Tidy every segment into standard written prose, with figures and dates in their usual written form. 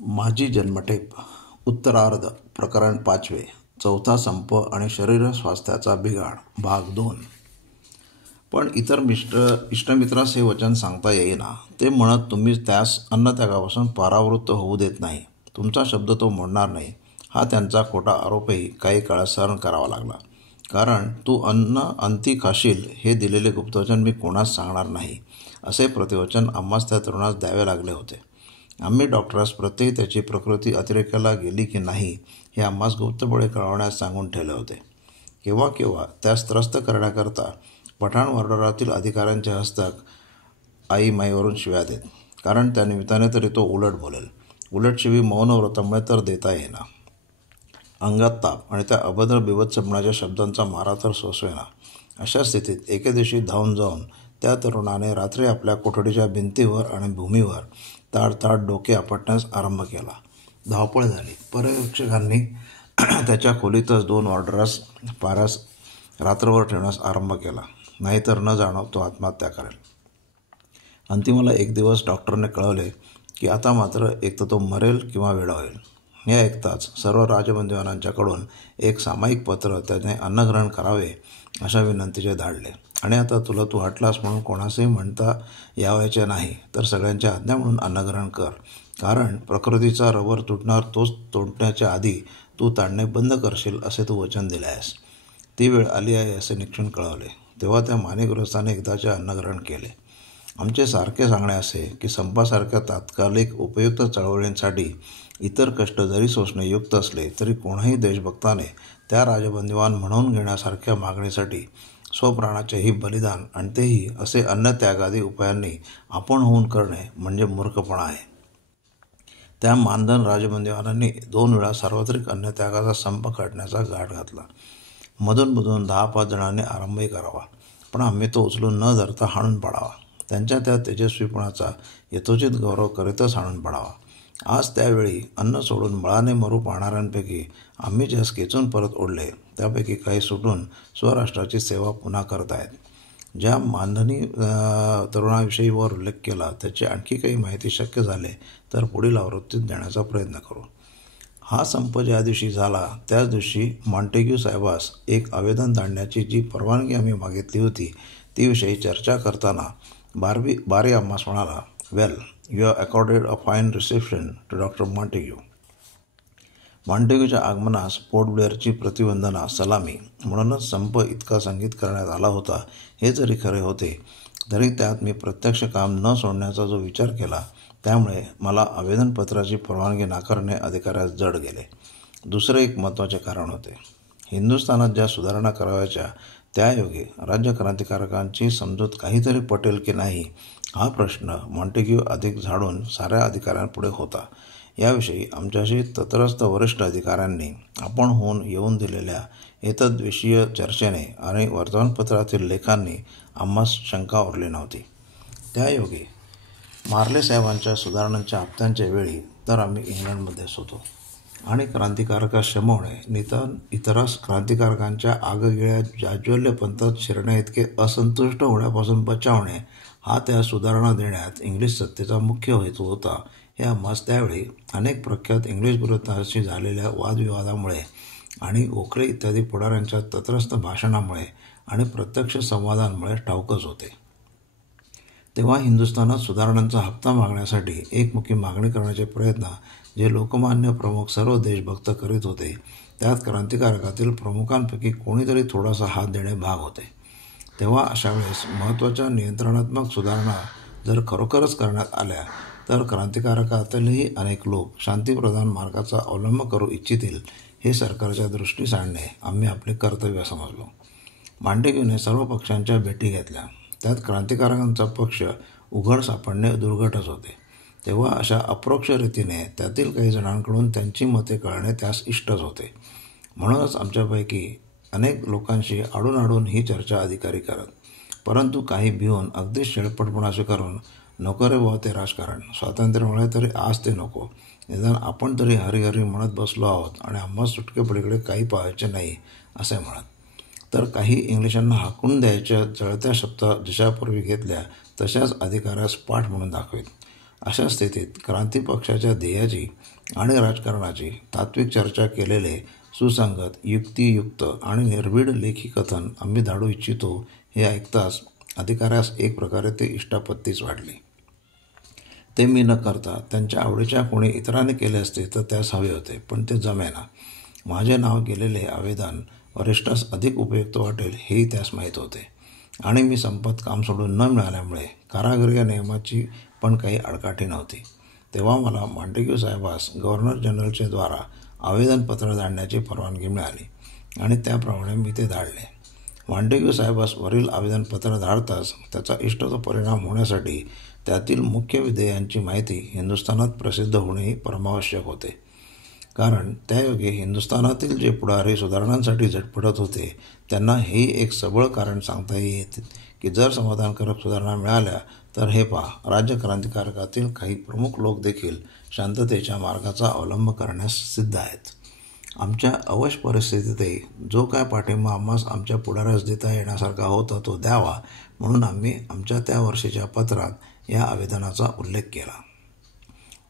माझी जन्मठेप उत्तरार्ध प्रकरण 5 चौथा संप आणि शरीर स्वास्थ्याचा बिघाड भाग 2. पण इतर इष्टमित्रास हे वचन सांगता येईना. ते म्हणत तुम्ही त्यास अन्नत्यागापासून परावृत्त होऊ देत नाही. तुमचा शब्द तो मोडणार नाही. हा त्यांचा खोटा आरोपही काही काळ सहन करावा लागला. कारण तू अन्न अंती खाशील हे दिलेले गुप्तवचन मी कोणास सांगणार नाही असे प्रतिवचन आम्हास त्या तरुणास द्यावे लागले होते. आम्ही डॉक्टरास प्रत्येक त्याची प्रकृती अतिरेकाला गेली की नाही हे आम्हास गुप्तपणे कळवण्यास सांगून ठेवले होते. केव्हा केव्हा त्यास त्रस्त करण्याकरता पठाण वॉर्डरातील अधिकाऱ्यांचे हस्तक आई माईवरून शिव्या देत. कारण त्या निमित्ताने तरी तो उलट बोलेल. उलट शिवी मौन व्रतामुळे तर देता येईना. अंगात ताप आणि त्या अभद्र बिभत्सपणाच्या शब्दांचा मारा तर सोसवेना. अशा स्थितीत एके दिवशी धावून जाऊन त्या तरुणाने रात्री आपल्या कोठडीच्या भिंतीवर आणि भूमीवर ताड डोके आपटण्यास आरंभ केला. धावपळ झाली. पर्यवेक्षकांनी त्याच्या खोलीतच 2 वॉर्डरास पारास रात्रभर ठेवण्यास आरंभ केला. नाहीतर न जाणव तो आत्महत्या करेल. अंतिमाला एक दिवस डॉक्टरने कळवले की आता मात्र एक तर तो मरेल किंवा वेडा होईल. हे ऐकताच सर्व राजबंदीवानांच्याकडून एक सामायिक पत्र त्याने अन्नग्रहण करावे अशा विनंतीचे धाडले. आणि आता तुला तू हटलास म्हणून कोणासही म्हणता यावायचे नाही तर सगळ्यांच्या आज्ञा म्हणून अन्नग्रहण कर. कारण प्रकृतीचा रबर तुटणार तोच तोडण्याच्या आधी तू ताणणे बंद करशील असे तू वचन दिले आहेस. ती वेळ आली आहे असे निक्षून कळवले. तेव्हा त्या मानेगृहस्थाने एकदाचे अन्नग्रहण केले. आमचे सारखे सांगणे असे की संपासारख्या तात्कालिक उपयुक्त चळवळींसाठी इतर कष्ट जरी सोसणे युक्त असले तरी कोणाही देशभक्ताने त्या राजबंदीवान म्हणून घेण्यासारख्या मागणीसाठी स्वप्राणाचेही बलिदान आणि तेही असे अन्नत्यागादी उपायांनी आपण होऊन करणे म्हणजे मूर्खपणा आहे. त्या मानधन राजबंदीवानांनी 2 वेळा सार्वत्रिक अन्नत्यागाचा संप काढण्याचा घाट घातला. मधून 10-5 जणांनी आरंभही करावा. पण आम्ही तो उचलून न धरता हाणून पाडावा. त्यांच्या त्या तेजस्वीपणाचा यथोचित गौरव करीतच हाणून पाडावा. आज त्यावेळी अन्न सोडून बळाने मरू पाहणाऱ्यांपैकी आम्ही ज्यास खेचून परत ओढले त्यापैकी काही सुटून स्वराष्ट्राची सेवा पुन्हा करत आहेत. ज्या मानधनी तरुणाविषयी वर उल्लेख केला त्याची आणखी काही माहिती शक्य झाले तर पुढील आवृत्तीत देण्याचा प्रयत्न करू. हा संप ज्या दिवशी झाला त्याच दिवशी मॉन्टेग्यू साहेबास एक आवेदन दांडण्याची जी परवानगी आम्ही मागितली होती ती विषयी चर्चा करताना बारी आम्हास म्हणाला, well, you have accorded a fine reception to doctor Montague. मॉन्टेग्यूच्या आगमनास पोर्ट ब्लेअरची प्रतिवंदना सलामी म्हणूनच संप इतका संगीत करण्यात आला होता हे जरी खरे होते तरी त्यात मी प्रत्यक्ष काम न सोडण्याचा जो विचार केला त्यामुळे मला आवेदनपत्राची परवानगी नाकारणे अधिकाऱ्यास जड गेले. दुसरे एक महत्त्वाचे कारण होते. हिंदुस्थानात ज्या सुधारणा करावयाच्या त्यायोगे राज्यक्रांतिकारकांची समजूत काहीतरी पटेल की नाही हा प्रश्न मॉन्टेग्यू अधिक झाडून साऱ्या अधिकाऱ्यांपुढे होता. याविषयी आमच्याशी तटस्थ वरिष्ठ अधिकाऱ्यांनी आपण होऊन येऊन दिलेल्या एतद्विषयीय चर्चेने आणि वर्तमानपत्रातील लेखांनी आम्हास शंका उरली नव्हती. त्यायोगे मार्ले साहेबांच्या सुधारणांच्या हप्त्यांच्या वेळी तर आम्ही इंग्लंडमध्येच होतो आणि क्रांतिकारकास शमवणे निदान इतरास क्रांतिकारकांच्या आगगिळ्या जाज्वल्य पंथात शिरण्या इतके असंतुष्ट होण्यापासून बचावणे हा त्या सुधारणा देण्यात इंग्लिश सत्तेचा मुख्य हेतू होता हे आम्हास त्यावेळी अनेक प्रख्यात इंग्लिश विरोधाशी झालेल्या वादविवादामुळे आणि गोखले इत्यादी पुढाऱ्यांच्या तटस्थ भाषणामुळे आणि प्रत्यक्ष संवादांमुळे ठाऊकच होते. तेव्हा हिंदुस्थानात सुधारणांचा हप्ता मागण्यासाठी एकमुखी मागणी करण्याचे प्रयत्न जे लोकमान्य प्रमुख सर्व देशभक्त करीत होते त्यात क्रांतिकारकातील प्रमुखांपैकी कोणीतरी थोडासा हात देणे भाग होते. तेव्हा अशा वेळेस महत्त्वाच्या नियंत्रणात्मक सुधारणा जर खरोखरच करण्यात आल्या तर क्रांतिकारकातीलही अनेक लोक शांतिप्रधान मार्गाचा अवलंब करू इच्छितील हे सरकारच्या दृष्टीस आणणे आम्ही आपले कर्तव्य समजलो. मॉन्टेग्यूने सर्व पक्षांच्या भेटी घेतल्या. त्यात क्रांतिकारकांचा पक्ष उघड सापडणे दुर्घटच होते. तेव्हा अशा अप्रोक्ष रीतीने त्यातील काही जणांकडून त्यांची मते कळणे त्यास इष्टच होते. म्हणूनच आमच्यापैकी अनेक लोकांशी आडून ही चर्चा अधिकारी करत. परंतु काही भिवून अगदी शेळपटपणा स्वीकारून नको रे बुवा ते राजकारण, स्वातंत्र्य मिळाले तरी आज ते नको, निदान आपण तरी हरी म्हणत बसलो आहोत आणि आम्हा सुटकेपडीकडे काही पाहायचे नाही असे म्हणत. तर काही इंग्लिशांना हाकून द्यायच्या जळत्या शब्दात जशापूर्वी घेतल्या तशाच अधिकाऱ्यास पाठ म्हणून दाखवीत. अशा स्थितीत क्रांती पक्षाच्या ध्येयाची आणि राजकारणाची तात्विक चर्चा केलेले सुसंगत, युक्तियुक्त आणि निर्भीड लेखी कथन आम्ही धाडू इच्छितो हे ऐकताच अधिकाऱ्यास एक प्रकारे ते इष्टापत्तीच वाढली. ते मी न करता त्यांच्या आवडीच्या कोणी इतरांनी केले असते तर त्यास हवे होते, पण ते जमेना. माझे नाव गेलेले आवेदन वरिष्ठास अधिक उपयुक्त वाटेल हेही त्यास माहीत होते आणि मी संपात काम सोडून न मिळाल्यामुळे कारागृह नियमाची पण काही आडकाठी नव्हती. तेव्हा मला मॉन्टेग्यू साहेबास गव्हर्नर जनरलचे द्वारा आवेदनपत्र धाडण्याची परवानगी मिळाली आणि त्याप्रमाणे मी ते धाडले. मॉन्टेग्यू साहेबास वरील आवेदनपत्र धाडताच त्याचा इष्ट तो परिणाम होण्यासाठी त्यातील मुख्य विधेयांची माहिती हिंदुस्थानात प्रसिद्ध होणेही परमावश्यक होते. कारण त्यायोगे हिंदुस्थानातील जे पुढारी सुधारणांसाठी झटपटत होते त्यांना हेही एक सबळ कारण सांगता येते की जर समाधानकारक सुधारणा मिळाल्या तर हे पहा, राज्यक्रांतिकारकातील काही प्रमुख लोक देखील शांततेच्या मार्गाचा अवलंब करण्यास सिद्ध आहेत. आमच्या अवश परिस्थितीतही जो काय पाठिंबा आम्हास आमच्या पुढाऱ्यास देता येण्यासारखा होता तो द्यावा म्हणून आम्ही आमच्या त्या वर्षीच्या पत्रात या आवेदनाचा उल्लेख केला.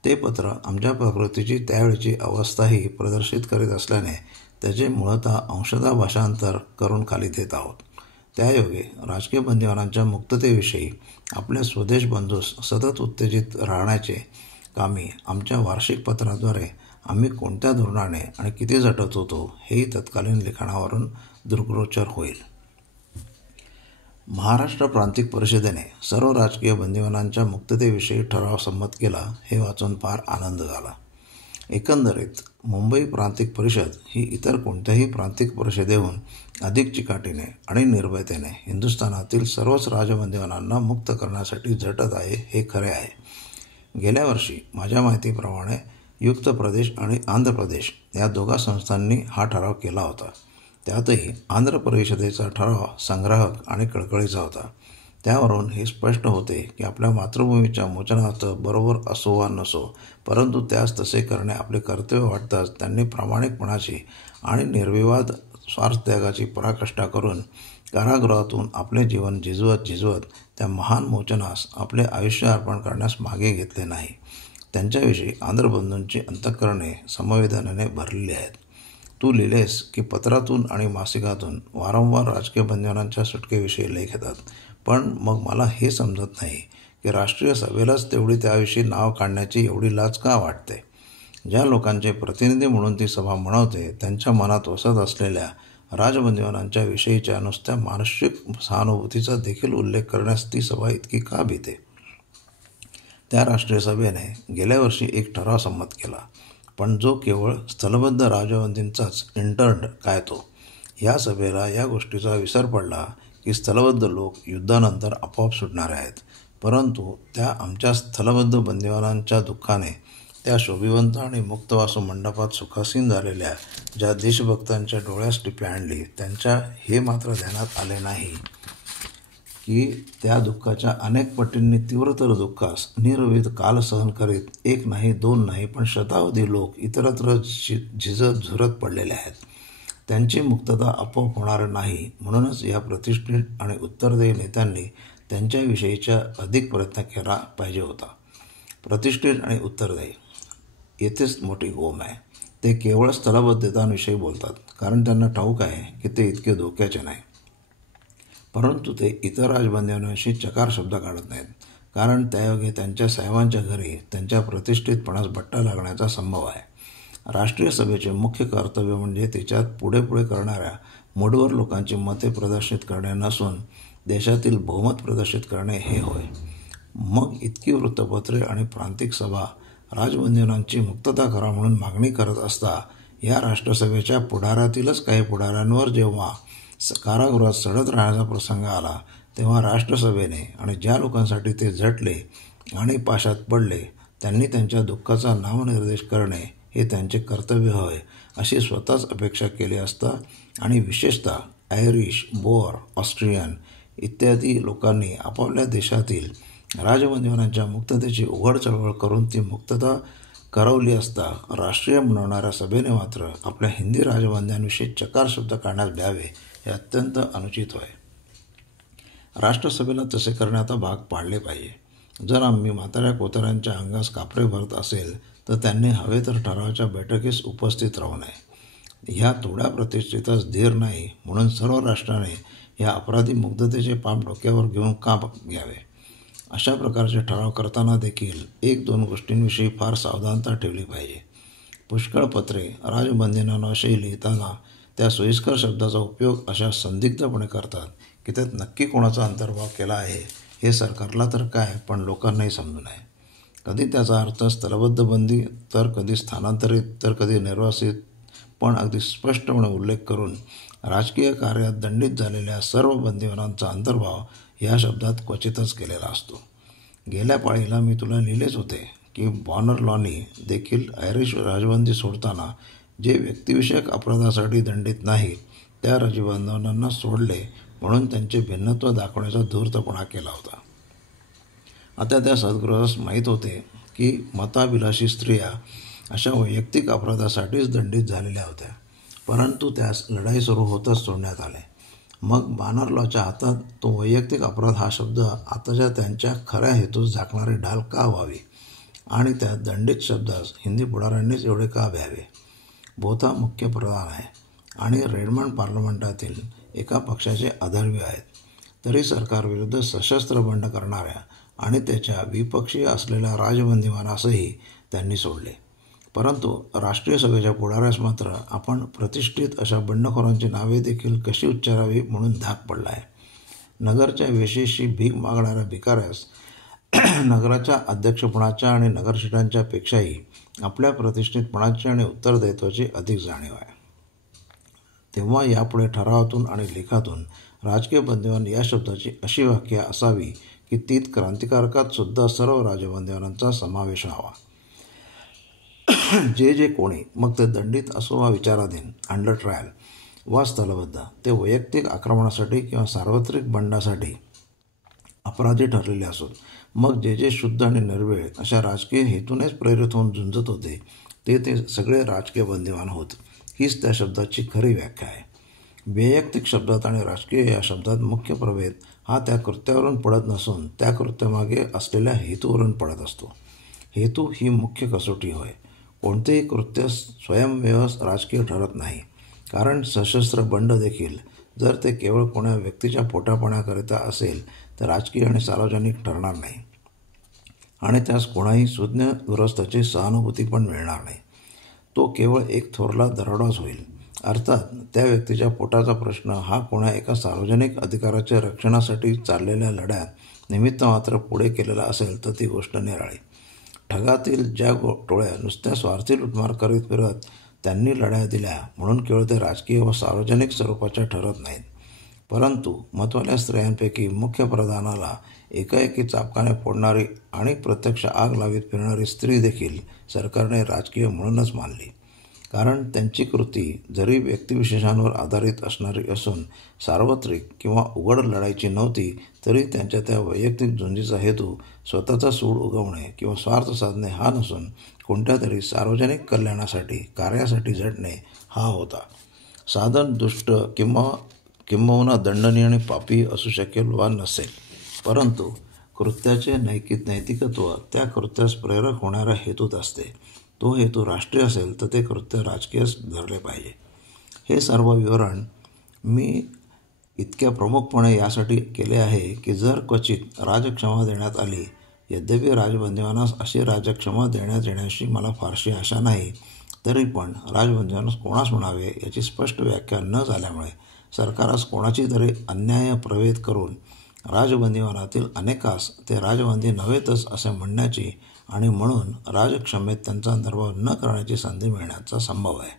ते पत्र आमच्या प्रकृतीची त्यावेळची अवस्थाही प्रदर्शित करीत असल्याने त्याचे मूळतः अंशतः भाषांतर करून खाली देत आहोत. त्यायोगे राजकीय बंदिवानांच्या मुक्ततेविषयी आपल्या स्वदेश बंधूस सतत उत्तेजित राहण्याचे कामी आमच्या वार्षिक पत्राद्वारे आम्ही कोणत्या धोरणाने आणि किती झटत होतो हेही तत्कालीन लिखाणावरून दृग्गोचर होईल. महाराष्ट्र प्रांतिक परिषदेने सर्व राजकीय बंदिवानांच्या मुक्ततेविषयी ठराव संमत केला हे वाचून फार आनंद झाला. एकंदरीत मुंबई प्रांतिक परिषद ही इतर कोणत्याही प्रांतिक परिषदेहून अधिक चिकाटीने आणि निर्भयतेने हिंदुस्थानातील सर्वच राजबंदिवानांना मुक्त करण्यासाठी झटत आहे हे खरे आहे. गेल्या वर्षी माझ्या माहितीप्रमाणे युक्त प्रदेश आणि आंध्र प्रदेश या दोघा संस्थांनी हा ठराव केला होता. त्यातही आंध्र परिषदेचा ठराव संग्राहक आणि कळकळीचा होता. त्यावरून हे स्पष्ट होते की आपल्या मातृभूमीच्या मोचनार्थ बरोबर असो वा नसो, परंतु त्यास तसे करणे आपले कर्तव्य वाटताच त्यांनी प्रामाणिकपणाची आणि निर्विवाद स्वार्थत्यागाची पराकाष्ठा करून कारागृहातून आपले जीवन झिजवत त्या महान मोचनास आपले आयुष्य अर्पण करण्यास मागे घेतले नाही. त्यांच्याविषयी आंध्र बंधूंची अंतःकरणे समवेदनेने भरलेली आहेत. तू लिहिलेस की पत्रातून आणि मासिकातून वारंवार राजकीय बंदिवानांच्या सुटकेविषयी लेख येतात, पण मग मला हे समजत नाही की राष्ट्रीय सभेलाच तेवढी त्याविषयी नाव काढण्याची एवढी लाज का वाटते. ज्या लोकांचे प्रतिनिधी म्हणून ती सभा म्हणवते त्यांच्या मनात वसत असलेल्या राजबंदिवानांच्या विषयीच्या नुसत्या मानसिक सहानुभूतीचा देखील उल्लेख करण्यास ती सभा इतकी का भीते. त्या राष्ट्रीय सभेने गेल्या वर्षी एक ठराव संमत केला, पण जो केवळ स्थलबद्ध राजबंदींचाच इंटर्ड काय तो. या सभेला या गोष्टीचा विसर पडला की स्थलबद्ध लोक युद्धानंतर आपोआप सुटणारे आहेत, परंतु त्या आमच्या स्थलबद्ध बंदिवानांच्या दुःखाने त्या शोभिवंत आणि मुक्तवासू मंडपात सुखासीन झालेल्या ज्या देशभक्तांच्या डोळ्यास टिपे आणली त्यांच्या हे मात्र ध्यानात आले नाही की त्या दुःखाच्या अनेक पटींनी तीव्रतर दुःखास निर्विध काल सहन करीत एक नाही दोन नाही पण शतावधी लोक इतरत्र झिजत झुरत पडलेले आहेत. त्यांची मुक्तता आपोआप होणार नाही, म्हणूनच या प्रतिष्ठित आणि उत्तरदेयी नेत्यांनी त्यांच्याविषयीचा अधिक प्रयत्न केला पाहिजे होता. प्रतिष्ठित आणि उत्तरदेयी येथेच मोठी गोम आहे. ते केवळ स्थलबद्धतांविषयी बोलतात कारण त्यांना ठाऊक आहे की ते इतके धोक्याचे नाही, परंतु ते इतर राजबंदिवानांशी चकार शब्द काढत नाहीत कारण त्यायोगे त्यांच्या साहेबांच्या घरी त्यांच्या प्रतिष्ठितपणास बट्टा लागण्याचा संभव आहे. राष्ट्रीय सभेचे मुख्य कर्तव्य म्हणजे तिच्यात पुढे करणाऱ्या मूडवर लोकांची मते प्रदर्शित करणे नसून देशातील बहुमत प्रदर्शित करणे हे होय. मग इतकी वृत्तपत्रे आणि प्रांतिक सभा राजबंदिवानांची मुक्तता करा म्हणून मागणी करत असता या राष्ट्रसभेच्या पुढाऱ्यातीलच काही पुढाऱ्यांवर जेव्हा कारागृहात सडत राहण्याचा प्रसंग आला तेव्हा राष्ट्रसभेने आणि ज्या लोकांसाठी ते झटले आणि पाशात पडले त्यांनी त्यांच्या दुःखाचा नामनिर्देश करणे हे त्यांचे कर्तव्य होय अशी स्वतःच अपेक्षा केली असता आणि विशेषतः आयरिश, बोअर, ऑस्ट्रियन इत्यादी लोकांनी आपापल्या देशातील राजबंदिवानांच्या मुक्ततेची उघड चळवळ करून ती मुक्तता करवली असता राष्ट्रीय म्हणवणाऱ्या सभेने मात्र आपल्या हिंदी राजबंद्यांविषयी चकार शब्द काढण्यास द्यावे हे अत्यंत अनुचित होय. राष्ट्रसभेला तसे करणे आता भाग पाडले पाहिजे. जर आम्ही म्हाताऱ्या कोताऱ्यांच्या अंगास कापरे भरत असेल तर त्यांनी हवे तर ठरावाच्या बैठकीस उपस्थित राहू नये. ह्या थोड्या प्रतिष्ठेतच धीर नाही म्हणून सर्व राष्ट्राने ह्या अपराधी मुग्धतेचे पाप डोक्यावर घेऊन का घ्यावे. अशा प्रकारचे ठराव करताना देखील 1-2 गोष्टींविषयी फार सावधानता ठेवली पाहिजे. पुष्कळ पत्रे राजबंदीनांविषयी लिहिताना त्या सोयीस्कर शब्दाचा उपयोग अशा संदिग्धपणे करतात की त्यात नक्की कोणाचा अंतर्भाव केला आहे हे सरकारला तर काय पण लोकांनाही समजू नये. कधी त्याचा अर्थ स्थलबद्ध बंदी, तर कधी स्थानांतरित, तर कधी निर्वासित, पण अगदी स्पष्टपणे उल्लेख करून राजकीय कार्यात दंडित झालेल्या सर्व बंदिवानांचा अंतर्भाव या शब्दात क्वचितच केलेला असतो. गेल्या पाळीला मी तुला लिहिलेच होते की बॉनर लॉनी देखील आयरिश राजबंदी सोडताना जे व्यक्तिविषयक अपराधासाठी दंडित नाही त्या राजबंदीवानांना सोडले म्हणून त्यांचे भिन्नत्व दाखवण्याचा धूर्तपणा केला होता. आता त्या सद्गृहास माहीत होते की मताभिलाषी स्त्रिया अशा वैयक्तिक अपराधासाठीच दंडित झालेल्या होत्या, परंतु त्यास लढाई सुरू होतच सोडण्यात आले. मग बॉनर लॉच्या हातात तो वैयक्तिक अपराध हा शब्द आताच्या त्यांच्या खऱ्या हेतूस झाकणारी ढाल का व्हावी आणि त्या दंडित शब्दास हिंदी पुढाऱ्यांनीच एवढे का भ्यावे. बोथा मुख्य प्रधान आहे आणि रेडमंड पार्लमेंटातील एका पक्षाचे आधारवी आहेत, तरी सरकारविरुद्ध सशस्त्र बंड करणाऱ्या आणि त्याच्या विपक्षीय असलेल्या राजबंदीवानासही त्यांनी सोडले. परंतु राष्ट्रीय सभेच्या पुढाऱ्यास मात्र आपण प्रतिष्ठित अशा बंडखोरांची नावे देखील कशी उच्चारावी म्हणून धाक पडला आहे. नगरच्या वेशीशी भीक मागणाऱ्या भिकाऱ्यास नगराच्या अध्यक्षपणाच्या आणि नगरशीटांच्या पेक्षाही आपल्या प्रतिष्ठितपणाची आणि उत्तरदायित्वाची अधिक जाणीव आहे. तेव्हा यापुढे ठरावातून आणि लेखातून राजकीय बंदिवान या शब्दाची अशी व्याख्या असावी की तीत क्रांतिकारकात सुद्धा सर्व राजबंदिवानांचा समावेश व्हावा. जे कोणी, मग ते दंडित असो वा विचाराधीन, अंडर ट्रायल वा स्थलबद्ध, ते वैयक्तिक आक्रमणासाठी किंवा सार्वत्रिक बंडासाठी अपराधी ठरलेले असोत, मग जे शुद्ध आणि निर्वेळ अशा राजकीय हेतूनेच प्रेरित होऊन झुंजत होते ते सगळे राजकीय बंदिवान होत. हीच त्या शब्दाची खरी व्याख्या आहे. वैयक्तिक शब्दात आणि राजकीय या शब्दात मुख्य प्रभेद हा त्या कृत्यावरून पडत नसून त्या कृत्यामागे असलेल्या हेतूवरून पडत असतो. हेतू ही मुख्य कसोटी होय. कोणतेही कृत्य स्वयंमेव राजकीय ठरत नाही, कारण सशस्त्र बंड देखील जर ते केवळ कोणा व्यक्तीच्या पोटापाण्याकरिता असेल तर राजकीय आणि सार्वजनिक ठरणार नाही आणि त्यास कोणाही सुज्ञ दुरस्थाची सहानुभूती पण मिळणार नाही. तो केवळ एक थोरला दरोडाच होईल. अर्थात त्या व्यक्तीच्या पोटाचा प्रश्न हा कोणा एका सार्वजनिक अधिकाराच्या रक्षणासाठी चाललेल्या लढ्यात निमित्त मात्र पुढे केलेला असेल तर ती गोष्ट निराळी. ठगातील ज्या टोळ्या नुसत्या स्वार्थी लुटमार करीत फिरत त्यांनी लढ्या दिल्या म्हणून केवळ ते राजकीय व सार्वजनिक स्वरूपाच्या ठरत नाहीत. परंतु मतवाल्या स्त्रियांपैकी मुख्य प्रधानाला एकाएकी चापकाने फोडणारी आणि प्रत्यक्ष आग लावीत फिरणारी स्त्री देखील सरकारने राजकीय म्हणूनच मानली, कारण त्यांची कृती जरी व्यक्तिविशेषांवर आधारित असणारी असून सार्वत्रिक किंवा उघड लढाईची नव्हती तरी त्यांच्या त्या वैयक्तिक झुंजीचा हेतू स्वतःचा सूड उगवणे किंवा स्वार्थ साधणे हा नसून कोणत्या तरी सार्वजनिक कल्याणासाठी कार्यासाठी झटणे हा होता. साधन दुष्ट किंबहुना दंडनीय आणि पापी असू शकेल वा नसेल, परंतु कृत्याचे नैतिकत्व त्या कृत्यास प्रेरक होणाऱ्या हेतूत असते. तो हेतू राष्ट्रीय असेल तर ते कृत्य राजकीय धरले पाहिजे. हे सर्व विवरण मी इतक्या प्रमुखपणे यासाठी केले आहे की जर क्वचित राजक्षमा देण्यात आली, यद्यपि राजबंदिवानास अशी राजक्षमा देण्यात येण्याची मला फारशी आशा नाही, तरी पण राजबंदिवानास कोणास म्हणावे याची स्पष्ट व्याख्या न झाल्यामुळे सरकारास कोणाची तरी अन्याय प्रवेद करून राजबंदिवानातील अनेकास ते राजबंदी नव्हेतच असे म्हणण्याची आणि म्हणून राजक्षमेत त्यांचा अंतर्भाव न करण्याची संधी मिळण्याचा संभव आहे.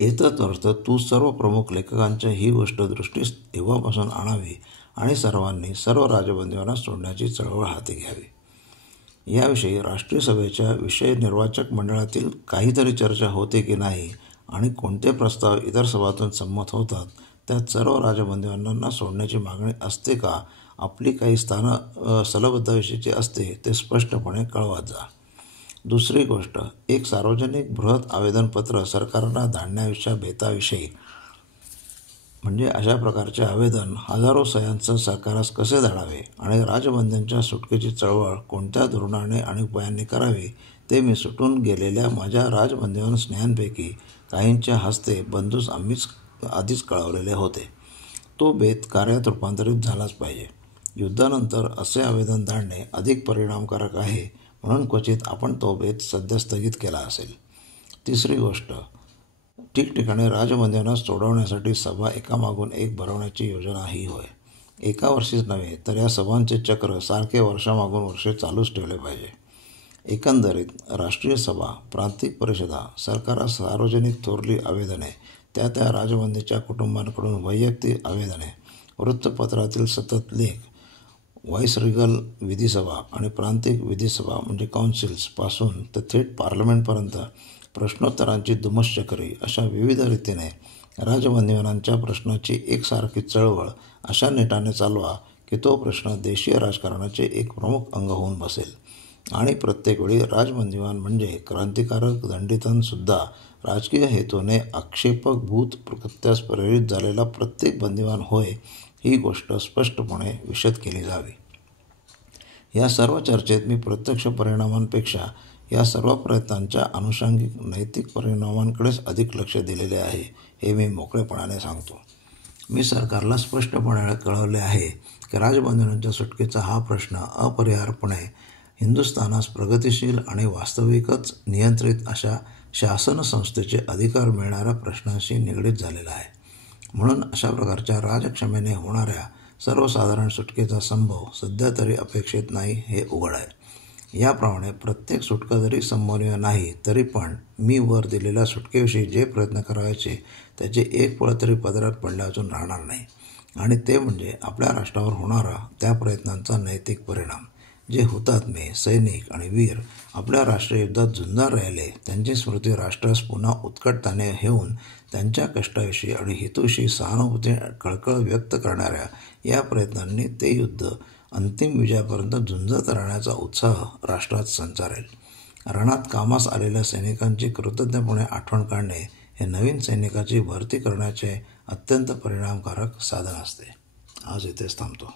एतत् अर्थ तू सर्व प्रमुख लेखकांच्या ही गोष्ट दृष्टीस तेव्हापासून आणावी आणि सर्वांनी सर्व राजबंदिवानास सोडण्याची चळवळ हाती घ्यावी. याविषयी राष्ट्रीय सभेच्या विषय निर्वाचक मंडळातील काहीतरी चर्चा होते की नाही आणि कोणते प्रस्ताव इतर सभातून संमत होतात, त्यात सर्व राजबंदिवानांना सोडण्याची मागणी असते का, आपली काही स्थानं स्थलबद्धाविषयीची असते ते स्पष्टपणे कळवत जा. दुसरी गोष्ट, एक सार्वजनिक बृहत आवेदनपत्र सरकारला धाडण्याच्या बेताविषयी म्हणजे अशा प्रकारचे आवेदन हजारो सह्यांचं सरकारास कसे धाडावे आणि राजबंद्यांच्या सुटकेची चळवळ कोणत्या धोरणाने आणि उपायांनी करावी ते मी सुटून गेलेल्या माझ्या राजबंदीवान स्नेहांपैकी काहींच्या हस्ते बंधूस आम्हीच आधीच कळवलेले होते. तो बेत कार्यात रूपांतरित झालाच पाहिजे. युद्धानंतर असे आवेदन धाडणे अधिक परिणामकारक आहे म्हणून क्वचित आपण तो बेत सध्या स्थगित केला असेल. तिसरी गोष्ट, ठिकठिकाणी राजबंदीवांना सोडवण्यासाठी सभा एकामागून एक भरवण्याची योजना ही होय. एका वर्षीच नव्हे तर या सभांचे चक्र सारखे वर्षामागून वर्षे चालूच ठेवले पाहिजे. एकंदरीत राष्ट्रीय सभा, प्रांतिक परिषदा, सरकारास सार्वजनिक थोरली आवेदने, त्या त्या राजबंदीच्या कुटुंबांकडून वैयक्तिक आवेदने, वृत्तपत्रातील सतत लेख, व्हाईसरिगल विधिसभा आणि प्रांतिक विधिसभा म्हणजे काउन्सिल्स पासून ते थेट पार्लमेंटपर्यंत प्रश्नोत्तरांची दुमश्चक्री अशा विविध रीतीने राजबंदीवानांच्या प्रश्नाची एकसारखी चळवळ अशा नेटाने चालवा की तो प्रश्न देशीय राजकारणाचे एक प्रमुख अंग होऊन बसेल आणि प्रत्येक वेळी राजबंदीवान म्हणजे क्रांतिकारक दंडितांसुद्धा राजकीय हेतूने आक्षेपभूत कृत्यास प्रेरित झालेला प्रत्येक बंदिवान होय ही गोष्ट स्पष्टपणे विशद केली जावी. या सर्व चर्चेत मी प्रत्यक्ष परिणामांपेक्षा या सर्व प्रयत्नांच्या अनुषंगिक नैतिक परिणामांकडेच अधिक लक्ष दिलेले आहे हे मी मोकळेपणाने सांगतो. मी सरकारला स्पष्टपणे कळवले आहे की राजबंदीवानांच्या सुटकेचा हा प्रश्न अपरिहार्यपणे हिंदुस्थानास प्रगतिशील आणि वास्तविकच नियंत्रित अशा शासन संस्थेचे अधिकार मिळणाऱ्या प्रश्नाशी निगडीत झालेला आहे. म्हणून अशा प्रकारच्या राजक्षमेने होणाऱ्या सर्वसाधारण सुटकेचा संभव सध्या तरी अपेक्षित नाही हे उघड आहे. याप्रमाणे प्रत्येक सुटका जरी संभवनीय नाही तरी पण मी वर दिलेल्या सुटकेविषयी जे प्रयत्न करायचे त्याचे एक पळ तरी पदरात पडले अजून राहणार नाही आणि ते म्हणजे आपल्या राष्ट्रावर होणारा त्या प्रयत्नांचा नैतिक परिणाम. जे हुतात्मे सैनिक आणि वीर आपल्या राष्ट्रीय युद्धात झुंजार राहिले त्यांची स्मृती राष्ट्रास पुन्हा उत्कटताने हेऊन त्यांच्या कष्टाविषयी आणि हेतूविषयी सहानुभूती कळकळ व्यक्त करणाऱ्या या प्रयत्नांनी ते युद्ध अंतिम विजयापर्यंत झुंजत राहण्याचा उत्साह राष्ट्रात संचारेल. रणात कामास आलेल्या सैनिकांची कृतज्ञपणे आठवण काढणे हे नवीन सैनिकाची भरती करण्याचे अत्यंत परिणामकारक साधन असते. आज इथेच थांबतो.